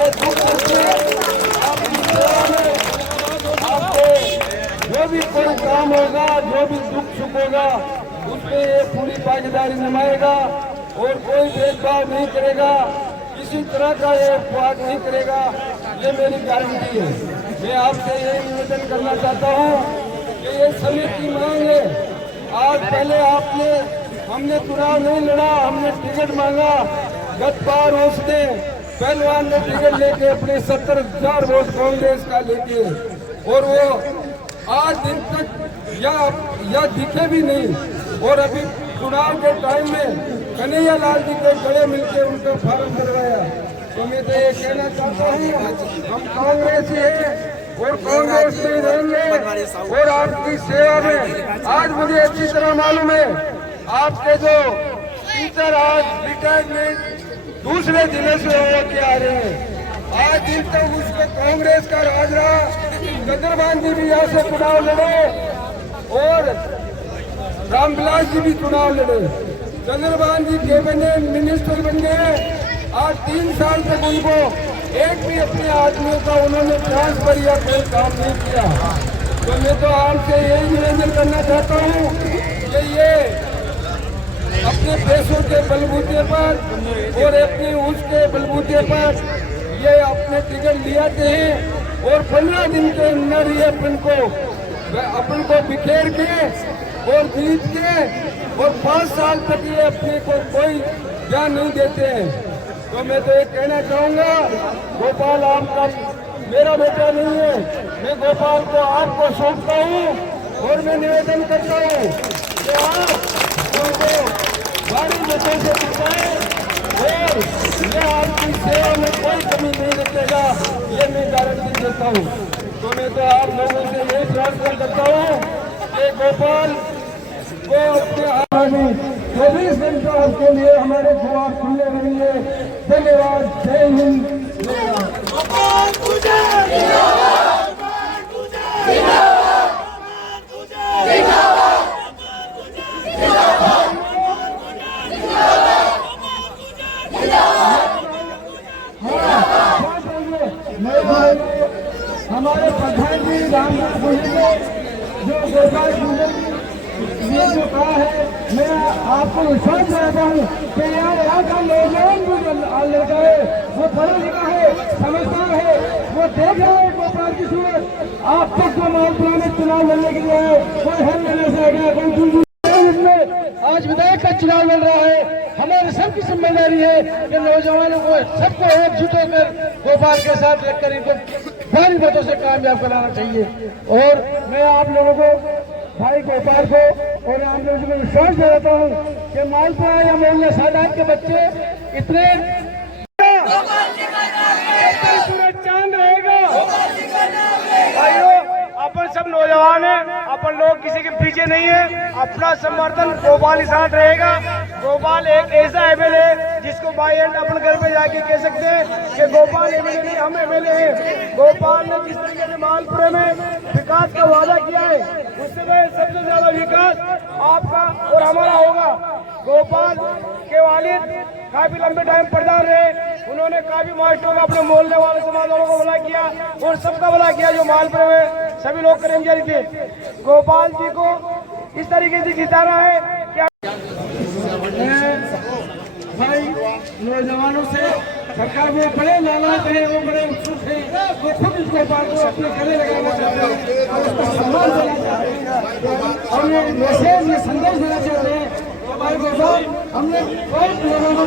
आपके दुख से आपकी सेवा में आपको जो भी कोई काम होगा, जो भी दुख सुख होगा, उसमें ये पूरी भागीदारी निभाएगा और कोई भेदभाव नहीं करेगा, किसी तरह का ये अपवाद नहीं करेगा, ये मेरी गारंटी है। मैं आपसे ये निवेदन करना चाहता हूँ कि ये समय की मांग है। आज पहले हमने चुनाव नहीं लड़ा, हमने टिकट मांगा। गत बार उसने पहलवान ने टिकट लेके अपने 70,000 वोट कांग्रेस का लेके, और वो आज दिन तक या दिखे भी नहीं। और अभी चुनाव के टाइम में कन्हैया लाल जी के गले मिलकर उनका फार्म भरवाया। तो मैं तो ये कहना चाहता हूँ, हम कांग्रेस है और कांग्रेस में रहेंगे और आपकी सेवा में। आज मुझे अच्छी तरह मालूम है आपके जो टीचर आज रिटायरमेंट दूसरे जिले से होकर आ रहे हैं। आज दिन तक उसको कांग्रेस का राज रहा। चंद्रभान जी भी यहाँ से चुनाव लड़े और रामविलास जी भी चुनाव लड़े। चंद्रभान जी कैबिनेट मिनिस्टर बन गए। आज 3 साल तक उनको एक भी अपने आदमियों का उन्होंने ट्रांसफर या कोई काम नहीं किया। तो मैं तो आपसे यही निवेदन करना चाहता हूँ कि ये अपने पैसों के बलबूते पर और अपने उसके बलबूते पर ये अपने टिकट लियाते हैं और 15 दिन के अंदर ये अपन को बिखेर के और जीत के और 5 साल तक ये अपने को कोई ज्ञान नहीं देते हैं। तो मैं तो ये कहना चाहूँगा, गोपाल आपका मेरा बेटा नहीं है, मैं गोपाल को आपको सौंपता हूँ और मैं निवेदन करता हूँ कि आप उनको भारी मतों से जिताएं और ये आपकी सेवा में कोई कमी नहीं रखेगा, ये मैं गारंटी देता हूँ। तो मैं तो आप लोगों से यही प्रार्थना करता हूँ कि गोपाल को अपने आगामी 24 घंटा आपके लिए हमारे द्वार खुले रहेंगे। धन्यवाद। जय हिंद। हमारे प्रधान जी रामनाथ जो गोपाल ये जो कहा है, मैं आपको विश्वास दिलाता हूँ कि यहाँ का नौजवान जो लड़का है वो पढ़ा लिखा है, समझदार है, वो देख रहा है गोपाल की सूरत। आप तक जो मालपुरा में चुनाव लड़ने के लिए है कोई हर लेने से आ गया, कोई दूसरी आज विधायक का चुनाव लड़ रहा है। हमारे सबकी जिम्मेदारी है कि नौजवानों को सबको एकजुट होकर गोपाल के साथ लगकर इनको भारी मतों से कामयाब कराना चाहिए। और मैं आप लोगों को, भाई गोपाल को और आप लोगों को विश्वास दिलाता हूँ कि मालपुरा या मोहल्ला सादात के बच्चे इतने चांद रहेगा। भाइयों, अपन सब नौजवान हैं, अपन लोग किसी के पीछे नहीं है। अपना समर्थन गोपाल के साथ रहेगा। गोपाल एक ऐसा एमएलए जिसको बाई एंड अपन घर पे जाके कह सकते हैं कि गोपाल एमएलए नहीं, हम एमएलए हैं। गोपाल ने जिस तरीके से मालपुरे में विकास का वादा किया है, उससे सबसे ज्यादा विकास आपका और हमारा होगा। गोपाल के वालिद काफी लंबे टाइम प्रधान रहे। उन्होंने काफी मास्टरों का अपने मोहल्ले वाले समाज वालों को भला किया और सबका भला किया। जो मालपुरे में सभी लोग कर्मचारी थे, गोपाल जी को इस तरीके से जिताना है। क्या भाई नौजवानों से सरकार वो बड़े लालात हैं, वो बड़े उत्सुक हैं, वो खुद इस गोपाल को अपने गले लगाना चाहते हैं और उसको सम्मान देना चाहते हैं और ये मैसेज, ये संदेश देना चाहते हैं। हमारे गोपाल हमने बहुत लोगों को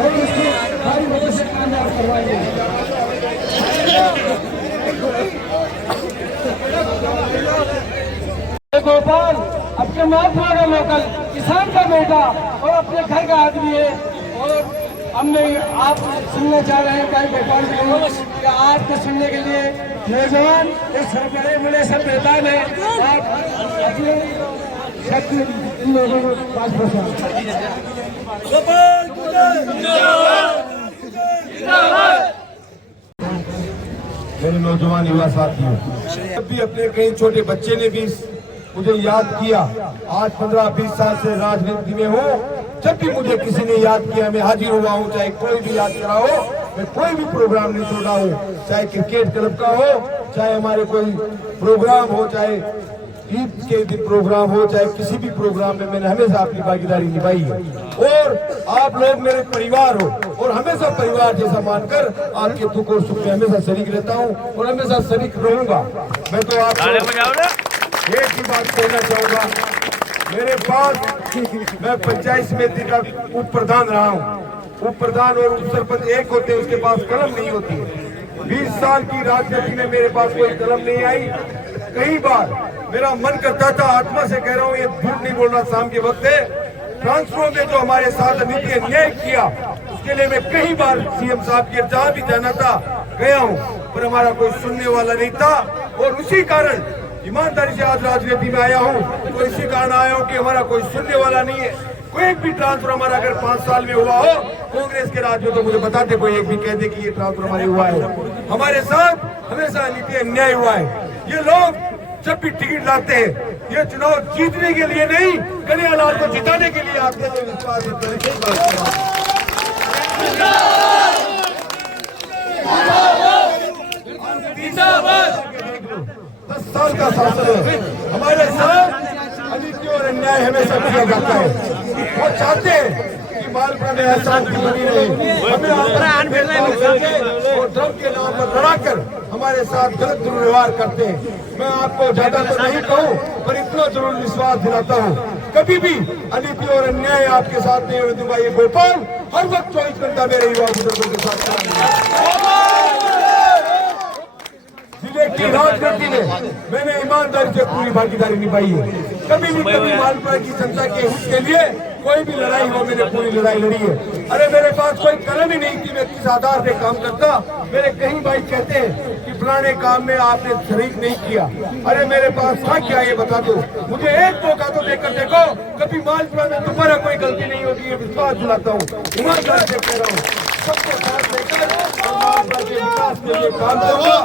और उसकी भारी मदद से कामयाब करवाएंगे। गोपाल अपने मालपुरा का लोकल किसान का बेटा और अपने घर का आदमी है। और हमने आप सुनना चाह रहे हैं भाई गोपाल जी, आपको सुनने के लिए नौजवान बड़े बड़े सब मैदान है। आप अपने इन लोगों को पास मेरे नौजवान युवा साथियों, जब भी अपने कई छोटे बच्चे ने भी मुझे याद किया, आज 15-20 साल से राजनीति में हूँ, जब भी मुझे किसी ने याद किया मैं हाजिर हुआ हूँ, चाहे कोई भी याद करा हो, मैं कोई भी प्रोग्राम नहीं छोड़ा हूँ, चाहे क्रिकेट क्लब का हो, चाहे हमारे कोई प्रोग्राम हो, चाहे ईद के दिन प्रोग्राम हो, चाहे किसी भी प्रोग्राम में मैंने हमेशा अपनी भागीदारी निभाई है। और आप लोग मेरे परिवार हो और हमेशा परिवार जैसा मानकर आपके दुख और सुख में हमेशा शरीक रहता हूँ और हमेशा शरीक रहूंगा। मैं तो आपको एक ही बात कहना चाहूंगा, मेरे पास मैं पंचायत समिति का उप प्रधान रहा हूँ। उप प्रधान और उप सरपंच एक होते हैं, उसके पास कलम नहीं होती है। 20 साल की राजनीति में मेरे पास कोई कलम नहीं आई। कई बार मेरा मन करता था, आत्मा से कह रहा हूँ, ये झूठ नहीं बोल रहा, शाम के वक्त है, ट्रांसफर में जो हमारे साथ नीति अन्याय किया उसके लिए मैं कई बार सीएम साहब के जहाँ भी जाना था गया हूँ, पर हमारा कोई सुनने वाला नहीं था। और उसी कारण ईमानदारी से आज राजनीति में आया हूँ। तो इसी कारण आया हूँ कि हमारा कोई सुनने वाला नहीं है। कोई भी ट्रांसफर हमारा अगर 5 साल में हुआ हो कांग्रेस के राज में, तो मुझे बताते, कोई एक भी कह दे कि ये ट्रांसफर हमारे हुआ है। हमारे साथ हमेशा नीति अन्याय हुआ है। ये लोग जब भी टिकट लाते हैं, ये चुनाव जीतने के लिए नहीं, कन्हैया लाल को जिताने के लिए आते हैं। विश्वास दस साल का शासन है हमारे साथ, अनिति और अन्याय हमेशा किया जाता है। वो चाहते हैं कि मालपुरा में अशांति बनी रहे, हमें और धर्म के नाम पर लड़ाकर हमारे साथ गलत दुर्व्यवहार करते हैं। मैं आपको ज्यादा तो नहीं कहूँ, पर इतना जरूर विश्वास दिलाता हूँ, कभी भी अनिति और अन्याय आपके साथ नहीं होने दूंगा। ये भोपाल हर वक्त 24 घंटा मेरे युवा बुजुर्गों के साथ। जिले की राजनीति में मैंने ईमानदारी से पूरी भागीदारी निभाई है। कभी मालपुरा की जनता के हित के लिए कोई भी लड़ाई हो, मैंने पूरी लड़ाई लड़ी है। अरे मेरे पास कोई कलम ही नहीं थी, मैं किस आधार पे काम करता। मेरे कई भाई कहते हैं कि पुराने काम में आपने शरीक नहीं किया। अरे मेरे पास था क्या, ये बता दो मुझे। एक मौका तो देकर देखो, कभी मालपुरा में तुम्हारा कोई गलती नहीं होगी, ये विश्वास दिलाता हूँ, ईमानदारी से कह रहा हूँ। सबको साथ लेकर मालपुरा के विकास के लिए काम करूंगा।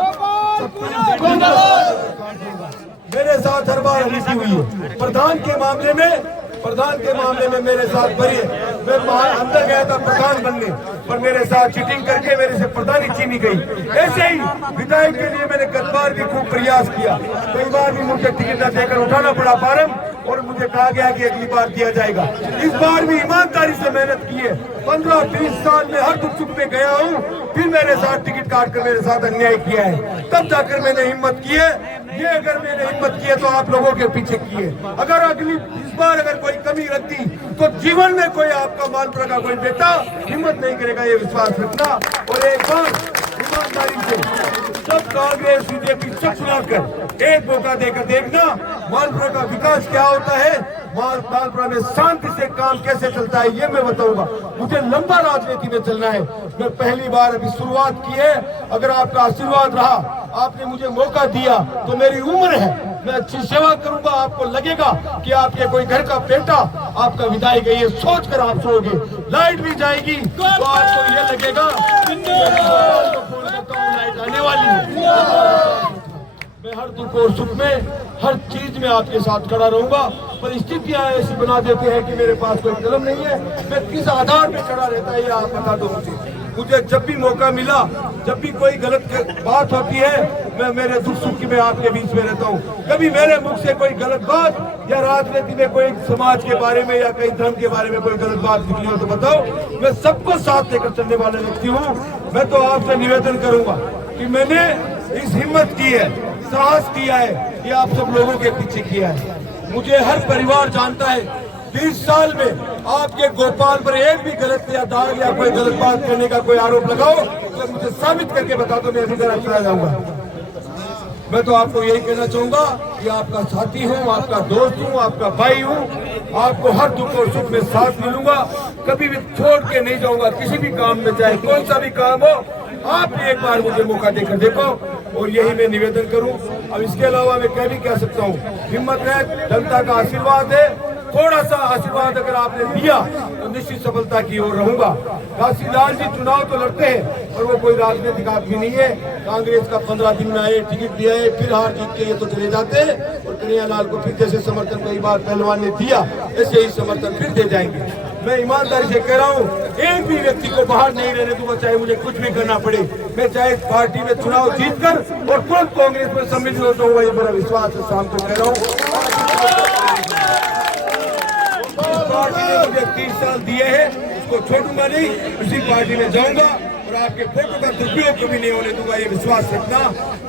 मेरे साथ हर बार नीति हुई है। प्रधान के मामले में मेरे साथ बड़ी, मैं अंदर गया था प्रधान बनने, पर मेरे साथ चीटिंग करके मेरे से प्रधानी छीनी गई। ऐसे ही विधायक के लिए मैंने कई बार भी खूब प्रयास किया, कई बार भी मुझे टिकट न देकर उठाना पड़ा फार्म, और मुझे कहा गया कि अगली बार दिया जाएगा। इस बार भी ईमानदारी से मेहनत की है। 15-20 साल में हर दुख सुख में गया हूँ, फिर मेरे साथ टिकट काट कर मेरे साथ अन्याय किया है, तब जाकर मैंने हिम्मत की है। ये अगर मैंने हिम्मत की है तो आप लोगों के पीछे की है। अगर इस बार अगर कोई कमी रखती तो जीवन में कोई आपका मालपुरा का कोई बेटा हिम्मत नहीं करेगा, ये विश्वास रखना। और एक बार ईमानदारी से सब कांग्रेस बीजेपी सब सुनाकर एक मौका देकर देखना मालपुरा का विकास क्या होता है, मालपुरा में शांति से काम कैसे चलता है, ये मैं बताऊंगा। मुझे लंबा राजनीति में चलना है। मैं पहली बार अभी शुरुआत की है। अगर आपका आशीर्वाद रहा, आपने मुझे मौका दिया, तो मेरी उम्र है, मैं अच्छी सेवा करूंगा। आपको लगेगा कि आपके कोई घर का बेटा आपका विधायक है, ये सोच कर आप सोओगे। लाइट भी जाएगी तो आपको ये लगेगा लाइट आने वाली है। मैं हर दुख और सुख में, हर चीज में आपके साथ खड़ा रहूंगा। परिस्थितियां ऐसी बना देते हैं कि मेरे पास कोई कलम नहीं है, मैं किस आधार पे खड़ा रहता है ये आप बता दो मुझे। जब भी मौका मिला, जब भी कोई गलत बात होती है, मैं मेरे दुख सुख में आपके बीच में रहता हूँ। कभी मेरे मुख से कोई गलत बात या राजनीति में कोई समाज के बारे में या कई धर्म के बारे में कोई गलत बात निकली हो तो बताओ। मैं सबको साथ लेकर चलने वाला व्यक्ति हूँ। मैं तो आपसे निवेदन करूंगा कि मैंने इस हिम्मत की है, साहस किया है, ये आप सब लोगों के पीछे किया है। मुझे हर परिवार जानता है। 20 साल में आपके गोपाल पर एक भी गलत या दाग या कोई गलत बात करने का कोई आरोप लगाओ तो मुझे साबित करके बता दो, मैं अभी तरह चला जाऊंगा। मैं तो आपको यही कहना चाहूंगा कि आपका साथी हूँ, आपका दोस्त हूँ, आपका भाई हूँ। आपको हर दुख और सुख में साथ मिलूंगा, कभी भी छोड़ के नहीं जाऊंगा। किसी भी काम में, चाहे कौन सा भी काम हो, आप एक बार मुझे मौका देकर देखो, और यही मैं निवेदन करूं। अब इसके अलावा मैं क्या सकता हूं। हिम्मत है, जनता का आशीर्वाद है, थोड़ा सा आशीर्वाद अगर आपने दिया तो निश्चित सफलता की ओर रहूंगा। काशीलाल जी चुनाव तो लड़ते हैं, और वो कोई राजनीतिक आदमी नहीं है। कांग्रेस का 15 दिन में आए, टिकट दिया है, फिर हार जीत के ये तो चले जाते हैं, और कन्हैया लाल को फिर जैसे समर्थन कई बार पहलवान ने दिया, ऐसे ही समर्थन फिर दे जाएंगे। मैं ईमानदारी से कह रहा हूँ, एक भी व्यक्ति को बाहर नहीं रहने दूंगा, चाहे मुझे कुछ भी करना पड़े। मैं चाहे पार्टी में चुनाव जीतकर और तुरंत कांग्रेस में सम्मिलित हो जाऊंगा, ये मेरा विश्वास है। शाम को कह रहा हूँ, पार्टी ने मुझे 30 साल दिए हैं, उसको छोड़ूंगा नहीं, उसी पार्टी में जाऊंगा और आपके फोटो का दुरुपयोग कभी नहीं होने दूंगा, ये विश्वास रखना।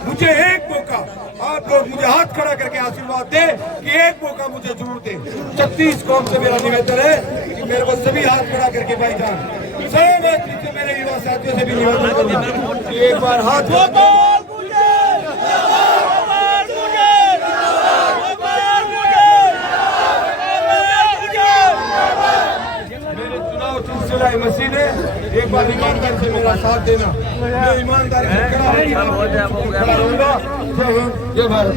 मुझे एक मौका, आप लोग मुझे हाथ खड़ा करके आशीर्वाद दे कि एक मौका मुझे जरूर दे। 36 कौम से मेरा निवेदन है कि मेरे को सभी हाथ खड़ा करके भाईजान, सब मेरे युवा साथियों से भी निवेदन करूंगा कि एक बार हाथ मसीह ने एक बार ईमानदारी से मेरा साथ देना, मैं ईमानदारी से खड़ा रहूंगा। जय हिंद, जय भारत।